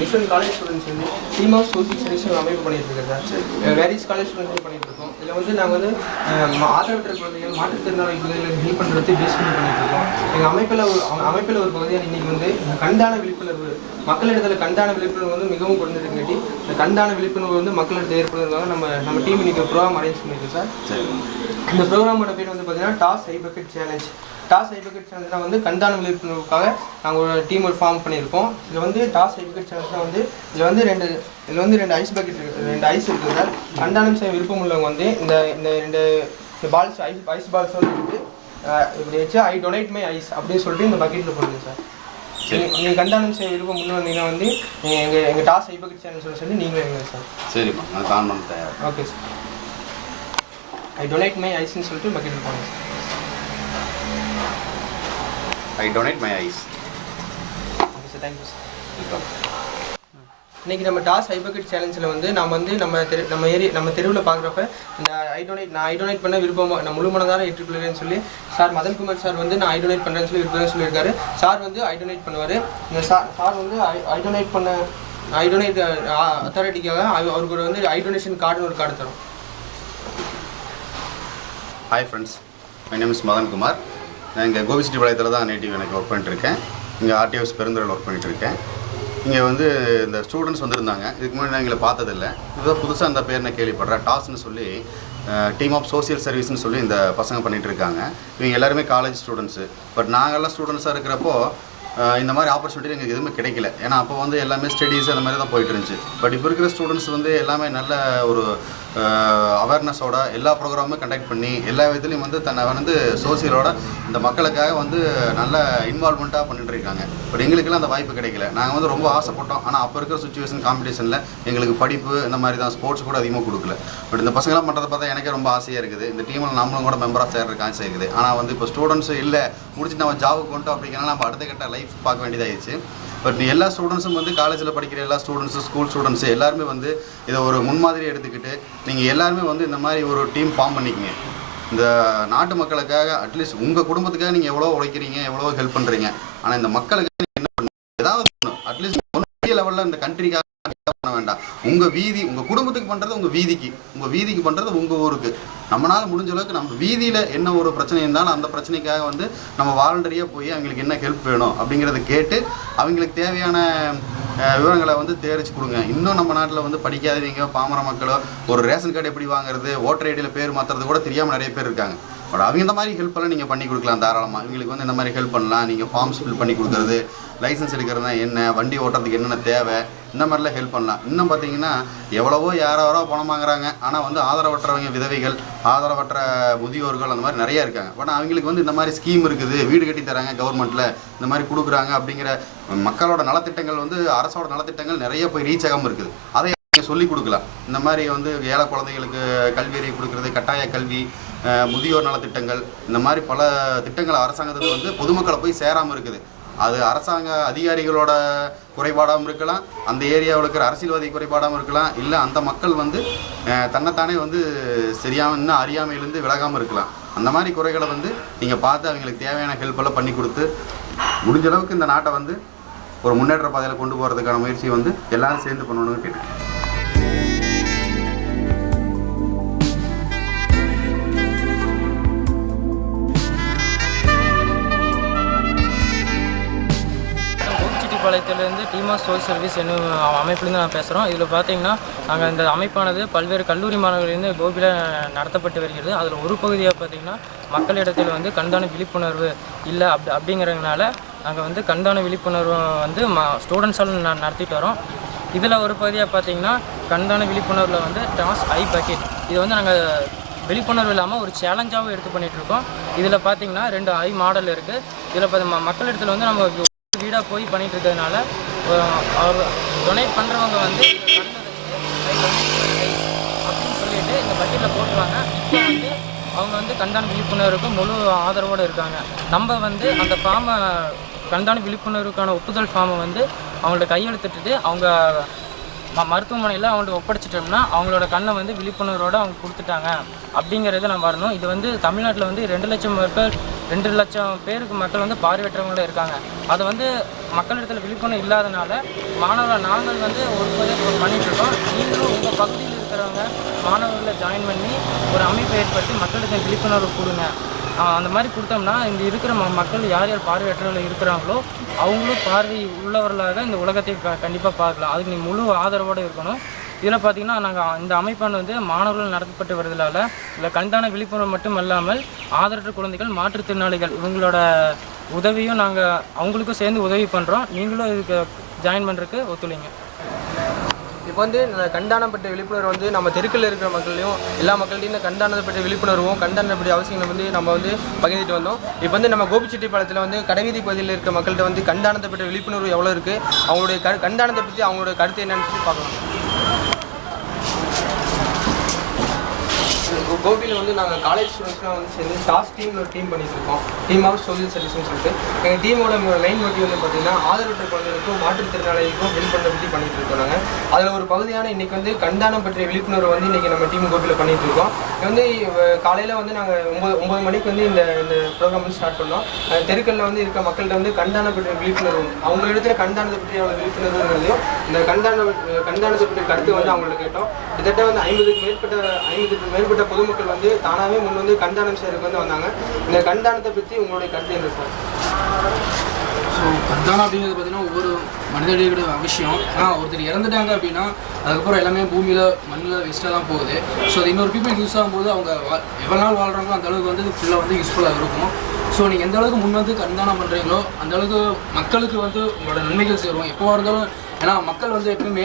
Different college students வந்து team of social service அமைப்பு பண்ணிட்டு இருக்கோம் சார். வேரியஸ் காலேஜ் ஸ்டூடெண்ட்ஸ் பண்ணிட்டு இருக்கோம். இதில் வந்து நாங்கள் வந்து ஆதரவற்ற குழந்தைகள் மாற்றுத்திறனாளி குழந்தைகளை ஹெல்ப் பண்ணுறது பேஸ் பண்ணி பண்ணிட்டு இருக்கோம். எங்கள் அமைப்பில் ஒரு பகுதியாக இன்னைக்கு வந்து கண்தான விழிப்புணர்வு மக்களிடத்தில் கண்தான விழிப்புணர்வு வந்து மிகவும் குறைஞ்சிருக்காட்டி இந்த கண்தான விழிப்புணர்வு வந்து மக்களிடத்தில் ஏற்படுறதுக்காக நம்ம டீம் இன்னைக்கு ப்ரோக்ராம் அரேஞ்ச் பண்ணியிருக்கோம் சார். இந்த ப்ரோக்ராமோட பேர் வந்து பார்த்தீங்கன்னா டாஸ் ஐ பக்கெட் சேலஞ்ச். டாஸ் ஐ பக்கெட் சேலஞ்சில் வந்து கண்தான விழிப்புணர்வுக்காக நாங்கள் ஒரு டீம் ஃபார்ம் பண்ணியிருக்கோம். இதில் வந்து டாஸ் ஐ பக்கெட் சேலஞ்சில் வந்து இதில் வந்து ரெண்டு ஐஸ் பக்கெட் இருக்குது, 2 ஐஸ் இருக்குது சார். கண்தானம் செய்ய விருப்பம் உள்ளவங்க வந்து இந்த 2 பால்ஸ் ஐஸ் பால்ஸ் வந்து இப்படி வச்சு ஐ டொனேட் மை ஐஸ் அப்படின்னு சொல்லிட்டு இந்த பக்கெட்டில் போடுங்க சார். நீங்கள் கண்தானம் செய்ய விருப்பம் முன்னே வந்தீங்கன்னா வந்து எங்கள் டாஸ் ஐ பக்கெட் சேலஞ்ச் சொல்லி நீங்களே வைங்க சார். சரிம்மா, நான் கான் பண்ண தயார். Okay sir. I donate my ஐஸ்ன்னு சொல்லிட்டு பக்கெட்டில் போடுங்க sir. I donate my eyes. Okay sir, thank you sir. Welcome. இன்றைக்கி நம்ம டாஸ் ஐ பக்கெட் சேலஞ்சில் வந்து நம்ம தெருவில் பார்க்குறப்ப இந்த நான் ஐ டொனேட் பண்ண விருப்பமாக நான் முழு மனதார ஏற்றுக்கொள்கிறேன்னு சொல்லி சார் மதன்குமார் சார் வந்து நான் ஐ டொனேட் பண்ணுறேன்னு சொல்லி விருப்பம் சொல்லியிருக்காரு. சார் வந்து ஐ டொனேட் பண்ணுவார். இந்த சார் வந்து ஐ டொனேட் அத்தாரிட்டிக்காக அவருக்கு வந்து ஐ டொனேஷன் கார்டுன்னு ஒரு கார்டு தரும். Hi friends, my name is Madhankumar. நான் இங்கே கோபிச்செட்டிப்பாளையத்தில் தான் நேட்டிவ் எனக்கு ஒர்க் பண்ணிட்டுருக்கேன். இங்கே ஆர்டிஎஸ் பெருந்துறையில் ஒர்க் பண்ணிட்டுருக்கேன். இங்கே வந்து இந்த ஸ்டூடெண்ட்ஸ் வந்திருந்தாங்க. இதுக்கு முன்னாடி நான் எங்களை பார்த்ததில்லை. இதுதான் புதுசாக அந்த பேர் நான் கேள்விப்படுறேன். டாஸ்ன்னு சொல்லி டீம் ஆஃப் சோசியல் சர்வீஸ்னு சொல்லி இந்த பசங்க பண்ணிகிட்டு இருக்காங்க. இவங்க எல்லாருமே காலேஜ் ஸ்டூடெண்ட்ஸு. பட் நாங்கள்லாம் ஸ்டூடெண்ட்ஸாக இருக்கிறப்போ இந்த மாதிரி ஆப்பர்ச்சுனிட்டி எங்களுக்கு எதுவுமே கிடைக்கல. ஏன்னா அப்போ வந்து எல்லாமே ஸ்டடீஸ் அந்த மாதிரி தான் போயிட்டு இருந்துச்சு. பட் இப்போ இருக்கிற ஸ்டூடெண்ட்ஸ் வந்து எல்லாமே நல்ல ஒரு அவேர்னஸோட எல்லா ப்ரோக்ராமும் கண்டக்ட் பண்ணி எல்லா விதத்துலையும் வந்து தன்னை வந்து சோசியலோட இந்த மக்களுக்காக வந்து நல்ல இன்வால்மெண்ட்டாக பண்ணிட்டு இருக்காங்க. பட் எங்களுக்கெல்லாம் அந்த வாய்ப்பு கிடைக்கல. நாங்கள் வந்து ரொம்ப ஆசைப்பட்டோம். ஆனால் அப்போ இருக்கிற சுச்சுவேஷன் காம்படிஷனில் எங்களுக்கு படிப்பு இந்த மாதிரி தான், ஸ்போர்ட்ஸ் கூட அதிகமாக கொடுக்கல. பட் இந்த பசங்களாம் பண்ணுறதை பார்த்தா எனக்கே ரொம்ப ஆசையாக இருக்குது. இந்த டீமில் நம்மளும் கூட மெம்பராக சேர்றதுக்கு ஆசை இருக்குது. ஆனால் வந்து இப்போ ஸ்டூடெண்ட்ஸும் இல்லை, முடிச்சுட்டு நம்ம ஜாபுக்கு கொண்டோம் அப்படிங்கிறனால நம்ம அடுத்த கட்ட லைஃப் பார்க்க வேண்டியதாகிடுச்சு. பட் எல்லா ஸ்டூடெண்ட்ஸும் வந்து காலேஜில் படிக்கிற எல்லா ஸ்டூடெண்ட்ஸு, ஸ்கூல் ஸ்டூடெண்ட்ஸு எல்லாருமே வந்து இதை ஒரு முன்மாதிரி எடுத்துக்கிட்டு நீங்கள் எல்லாருமே வந்து இந்த மாதிரி ஒரு டீம் ஃபார்ம் பண்ணிக்கங்க. இந்த நாட்டு மக்களுக்காக அட்லீஸ்ட் உங்கள் குடும்பத்துக்காக நீங்கள் எவ்வளோ உழைக்கிறீங்க, எவ்வளோ ஹெல்ப் பண்ணுறீங்க. ஆனால் இந்த மக்களுக்காக நீங்கள் என்ன பண்ணுங்க, ஏதாவது அட்லீஸ்ட் பெரிய லெவலில் இந்த கண்ட்ரிக்காக பண்ண வேண்டாம். உங்கள் வீதி, உங்கள் குடும்பத்துக்கு பண்ணுறது உங்கள் வீதிக்கு பண்ணுறது உங்கள் ஊருக்கு. நம்மளால் முடிஞ்ச அளவுக்கு நம்ம வீதியில் என்ன ஒரு பிரச்சனை இருந்தாலும் அந்த பிரச்சனைக்காக வந்து நம்ம வாலண்டரியாக போய் அவங்களுக்கு என்ன ஹெல்ப் வேணும் அப்படிங்கிறத கேட்டு அவங்களுக்கு தேவையான விவரங்களை வந்து தேரிச்சு கொடுங்க. இன்னும் நம்ம நாட்டில் வந்து படிக்காதவங்க, பாமர மக்களோ ஒரு ரேஷன் கார்டு எப்படி வாங்குறது, ஓட்டர் ஐடியில் பேர் மாற்றுறது கூட தெரியாமல் நிறைய பேர் இருக்காங்க. பட் அவங்க இந்த மாதிரி ஹெல்ப்பெல்லாம் நீங்கள் பண்ணி கொடுக்கலாம் தாராளமாக. இவங்களுக்கு வந்து இந்த மாதிரி ஹெல்ப் பண்ணலாம். நீங்கள் ஃபார்ம்ஸ் ஃபில் பண்ணி கொடுக்குறது, லைசன்ஸ் எடுக்கிறதுனா என்ன, வண்டி ஓட்டுறதுக்கு என்னென்ன தேவை, இந்த மாதிரிலாம் ஹெல்ப் பண்ணலாம். இன்னும் பார்த்தீங்கன்னா எவ்வளவோ யாரோ பணம் வாங்குறாங்க. ஆனால் வந்து ஆதரவற்றவங்க, விதவைகள், ஆதரவற்ற முதியோர்கள் அந்த மாதிரி நிறையா இருக்காங்க. பட் அவங்களுக்கு வந்து இந்த மாதிரி ஸ்கீம் இருக்குது, வீடு கட்டி தராங்க கவர்மெண்ட்டில், இந்த மாதிரி கொடுக்குறாங்க அப்படிங்கிற மக்களோட நலத்திட்டங்கள் வந்து அரசோட நலத்திட்டங்கள் நிறைய போய் ரீச் ஆகாமல் இருக்குது. அதை சொல்லிக் கொடுக்கலாம். இந்த மாதிரி வந்து ஏழை குழந்தைகளுக்கு கல்வி அறிவு கொடுக்குறது, கட்டாய கல்வி, முதியோர் நலத்திட்டங்கள், இந்த மாதிரி பல திட்டங்கள் அரசாங்கத்துக்கு வந்து பொதுமக்களை போய் சேராமல் இருக்குது. அது அரசாங்க அதிகாரிகளோட குறைபாடாகவும் இருக்கலாம், அந்த ஏரியாவில் இருக்கிற அரசியல்வாதி குறைபாடாகவும் இருக்கலாம், இல்லை அந்த மக்கள் வந்து தன்னைத்தானே வந்து சரியாக இன்னும் அறியாமையிலேருந்து விலகாமல் இருக்கலாம். அந்த மாதிரி குறைகளை வந்து நீங்கள் பார்த்து அவங்களுக்கு தேவையான ஹெல்ப்பெல்லாம் பண்ணி கொடுத்து முடிஞ்ச அளவுக்கு இந்த நாட்டை வந்து ஒரு முன்னேற்ற பாதையில் கொண்டு போகிறதுக்கான முயற்சியை வந்து எல்லோரும் சேர்ந்து பண்ணணும்னு கேட்டேன். கோபிச்செட்டிப்பாளையத்திலேருந்து டீம் ஆஃப் சோசியல் சர்வீஸ் என்னும் அமைப்புலேருந்து நான் பேசுகிறோம். இதில் பார்த்தீங்கன்னா நாங்கள் இந்த அமைப்பானது பல்வேறு கல்லூரி மாணவர்களிருந்து கோபியில் நடத்தப்பட்டு வருகிறது. அதில் ஒரு பகுதியாக பார்த்திங்கன்னா மக்களிடத்தில் வந்து கண்தான விழிப்புணர்வு இல்லை அப்படிங்கிறதுனால நாங்கள் வந்து கண்தான விழிப்புணர்வு வந்து ஸ்டூடெண்ட்ஸால் நடத்திட்டு வரோம். இதில் ஒரு பகுதியாக பார்த்திங்கன்னா கண்தான விழிப்புணர்வில் வந்து டாஸ் ஐ பக்கெட், இது வந்து நாங்கள் விழிப்புணர்வு இல்லாமல் ஒரு சேலஞ்சாகவும் எடுத்து பண்ணிகிட்ருக்கோம். இதில் பார்த்திங்கன்னா 2 ஐ மாடல் இருக்குது. இதில் பார்த்து மக்களிடத்தில் வந்து நம்ம வீடாக போய் பண்ணிகிட்டு இருக்கிறதுனால அவர் டொனேட் பண்ணுறவங்க வந்து அப்படின்னு சொல்லிட்டு இந்த பக்கெட்டில் போட்டுருவாங்க. இப்போ வந்து அவங்க வந்து கண்தான விழிப்புணர்வுக்கு முழு ஆதரவோடு இருக்காங்க. நம்ம வந்து அந்த ஃபார்மை கண்தான விழிப்புணர்வுக்கான ஒப்புதல் ஃபார்மை வந்து அவங்கள்ட்ட கையெழுத்திட்டு அவங்க மருத்துவமனையில் அவங்கள்ட்ட ஒப்படைச்சிட்டோம்னா அவங்களோட கண்ணை வந்து விழிப்புணர்வோடு அவங்க கொடுத்துட்டாங்க அப்படிங்கிறத நம்ம வரணும். இது வந்து தமிழ்நாட்டில் வந்து 2 லட்சம் பேருக்கு மக்கள் வந்து பார்வையற்றவங்களே இருக்காங்க. அதை வந்து மக்களிடத்தில் விழிப்புணர்வு இல்லாதனால மாணவர்கள் நாங்கள் வந்து ஒரு பண்ணிகிட்ருக்கோம். நீங்களும் உங்கள் பகுதியில் இருக்கிறவங்க மாணவர்களை ஜாயின் பண்ணி ஒரு அமைப்பை ஏற்படுத்தி மக்களிடத்தில் விழிப்புணர்வு கொடுங்க. அந்த மாதிரி கொடுத்தோம்னா இந்த இருக்கிற மக்கள் யார் யார் பார்வையற்றவர்கள் இருக்கிறாங்களோ அவங்களும் பார்வை உள்ளவர்களாக இந்த உலகத்தை கண்டிப்பாக பார்க்கலாம். அதுக்கு நீ முழு ஆதரவோடு இருக்கணும். இதில் பார்த்திங்கன்னா நாங்கள் இந்த அமைப்பான வந்து மாணவர்கள் நடத்தப்பட்டு வருவதால் இல்லை கண்தான விழிப்புணர்வு மட்டும் இல்லாமல் ஆதரவற்ற குழந்தைகள், மாற்றுத்திறனாளிகள் இவங்களோட உதவியும் நாங்கள் அவங்களுக்கும் சேர்ந்து உதவி பண்ணுறோம். நீங்களும் இதுக்கு ஜாயின் பண்ணுறதுக்கு ஒத்துழைங்க. இப்போ வந்து கண்தானம் பற்றிய விழிப்புணர்வு வந்து நம்ம தெருக்களில் இருக்கிற மக்களையும் எல்லா மக்கள்கிட்டையும் இந்த கண்தானத்தை பற்றிய விழிப்புணர்வும் கண்தானத்தை பற்றிய அவசியங்களை வந்து நம்ம வந்து பகிர்ந்துட்டு வந்தோம். இப்போ வந்து நம்ம கோபிச்செட்டிப்பாளையத்தில் வந்து கடைவீதி பகுதியில் இருக்கிற மக்கள்கிட்ட வந்து கண்தானத்தை பற்றிய விழிப்புணர்வு எவ்வளோ இருக்குது, அவங்களுடைய கண்தானத்தை பற்றி அவங்களோட கருத்து என்னன்னு சொல்லி பார்க்கலாம். கோபியில் வந்து நாங்கள் காலேஜ் ஸ்டூடெண்ட்ஸ்லாம் வந்து சேர்ந்து டாஸ் டீம்னு ஒரு டீம் பண்ணிட்டு இருக்கோம். டீம் ஆஃப் சோஷியல் சர்வீஸ்னு சொல்லிட்டு எங்கள் டீமோட மெயின் மோட்டிவ் வந்து பார்த்திங்கன்னா ஆதரவற்ற குழந்தைகளுக்கும் மாற்றுத்திறனாளிகளுக்கும் ஹெல்ப் பண்ணுற பற்றி பண்ணிட்டு இருக்கோம். நாங்கள் அதில் ஒரு பகுதியான இன்றைக்கி வந்து கண்தானம் பற்றிய விழிப்புணர்வு வந்து இன்றைக்கி நம்ம டீம் கோபியில் பண்ணிகிட்டு இருக்கோம். இது வந்து காலையில் வந்து நாங்கள் 9 மணிக்கு வந்து இந்த ப்ரோக்ராம் வந்து ஸ்டார்ட் பண்ணோம். தெருக்களில் வந்து இருக்க மக்கள்கிட்ட வந்து கண்தானம் பற்றிய விழிப்புணர்வு, அவங்களிடத்தில் கண்தானத்தை பற்றி அவ்வளோ விழிப்புணர்வுங்கிறதையும் இந்த கண்தானத்தை பற்றிய கருத்து வந்து அவங்களுக்கு கேட்டோம். கிட்டத்தட்ட வந்து 50க்கு மேற்பட்ட பொதுமக்கள் வந்து தானாகவே முன் வந்து கண்தானம் செய்யறதுக்கு வந்து வந்தாங்க. இந்த கண்தானத்தை பற்றி உங்களுடைய கருத்து என்ன இருக்கும்? ஸோ கண்தானம் அப்படிங்கிறது பார்த்திங்கன்னா ஒவ்வொரு மனிதனுடைய அவசியம். ஆனால் ஒருத்தர் இறந்துட்டாங்க அப்படின்னா அதுக்கப்புறம் எல்லாமே பூமியில் மண்ணில் வேஸ்ட்டாக தான் போகுது. ஸோ அது இன்னொரு பீப்புள் யூஸ் ஆகும்போது அவங்க எவ்வளோ நாள் வாழ்கிறாங்களோ அந்தளவுக்கு வந்து ஃபுல்லாக வந்து யூஸ்ஃபுல்லாக இருக்கும். ஸோ நீங்கள் எந்த அளவுக்கு முன் வந்து கண்தானம் பண்ணுறீங்களோ அந்தளவுக்கு மக்களுக்கு வந்து உங்களோட நன்மைகள் சேரும். எப்போவா இருந்தாலும் ஏன்னா மக்கள் வந்து எப்பவுமே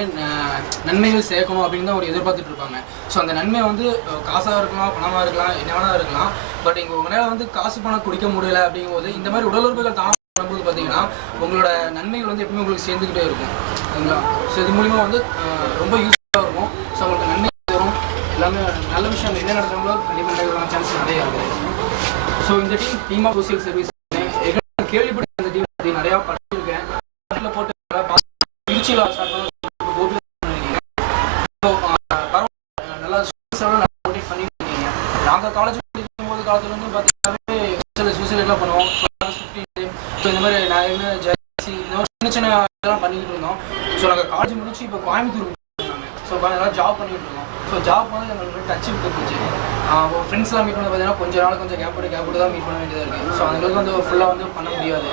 நன்மைகள் சேர்க்கணும் அப்படின்னு தான் ஒரு எதிர்பார்த்துட்டு இருப்பாங்க. ஸோ அந்த நன்மை வந்து காசாக இருக்கலாம், பணமாக இருக்கலாம், என்ன வேணா இருக்கலாம். பட் இங்கே உங்களால் வந்து காசு பணம் குடிக்க முடியல அப்படிங்கும்போது இந்த மாதிரி உடல் உறுப்புகள் தானே பண்ணும்போது பார்த்தீங்கன்னா உங்களோட நன்மைகள் வந்து எப்பவுமே உங்களுக்கு சேர்ந்துக்கிட்டே இருக்கும். சரிங்களா? ஸோ இது மூலிமா வந்து ரொம்ப யூஸ்ஃபுல்லாக இருக்கும். ஸோ உங்களுக்கு நன்மை வரும். எல்லாமே நல்ல விஷயம் என்ன நடத்துகிறாங்களோ கண்டிப்பாக நடக்கிறதுக்கான சான்ஸ் நிறையா இருக்குது. ஸோ இந்த டீம் ஆஃப் சோஷியல் சர்வீஸ் கேள்விப்பட்ட இந்த டீம் பற்றி நிறையா படிச்சிருக்கேன். போட்டு திருச்சியில் ஸ்டார்ட் பண்ண நல்லா மோட்டிவேட் பண்ணிட்டு இருக்கீங்க. நாங்கள் காலேஜ் படிக்கும்போது காலத்துல வந்து பார்த்தீங்கன்னா சோசியல் பண்ணுவோம். ஸோ இந்த மாதிரி நான் என்ன ஜெயசி இந்த மாதிரி சின்ன இதெல்லாம் பண்ணிக்கிட்டு இருந்தோம். ஸோ நாங்கள் காலேஜ் முடிச்சு இப்போ கோயம்புத்தூர் ஸோ அதெல்லாம் ஜாப் பண்ணிகிட்டு இருக்கோம். ஸோ ஜாப் வந்து எங்களுக்கு டச் விட்டு போச்சு. ஃப்ரெண்ட்ஸ்லாம் மீட் பண்ண பார்த்தீங்கன்னா கொஞ்சம் கேப் விட்டு தான் மீட் பண்ண வேண்டியதாக இருக்குது. ஸோ அதுங்களுக்கு வந்து ஃபுல்லாக வந்து பண்ண முடியாது.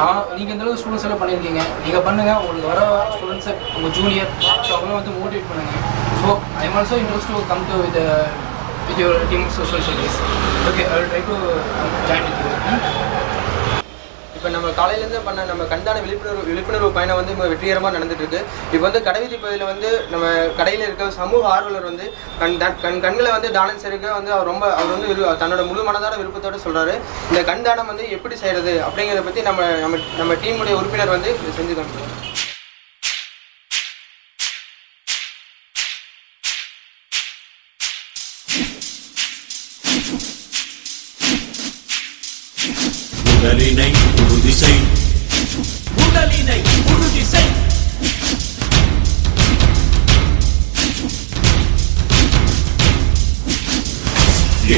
ஆனால் நீங்கள் எந்தளவுக்கு ஸ்டூடெண்ட்ஸ் எல்லாம் பண்ணியிருக்கீங்க, நீங்கள் பண்ணுங்கள். உங்களுக்கு வர ஸ்டூடெண்ட்ஸை உங்கள் ஜூனியர் ஸோ அவங்களும் வந்து மோட்டிவேட் பண்ணுங்கள். So I am also interest to come to with your team of social service. Okay, I will try to join with you. இப்போ நம்ம காலையிலேருந்து பண்ண நம்ம கண்தான விழிப்புணர்வு பயணம் வந்து இப்போ வெற்றிகரமாக நடந்துட்டு இருக்கு. இப்போ வந்து கடைவீதி பகுதியில் வந்து நம்ம கடையில் இருக்க சமூக ஆர்வலர் வந்து கண்களை வந்து தானம் செய்ய வந்து அவர் வந்து தன்னோட முழு மனதான விருப்பத்தோடு சொல்கிறாரு. இந்த கண்தானம் வந்து எப்படி செய்கிறது அப்படிங்கிறத பற்றி நம்ம டீமுடைய உறுப்பினர் வந்து செஞ்சு காமிக்கிறோம். உடலினை உறுதி செய், உடலினை உறுதி செய்.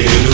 ஏழு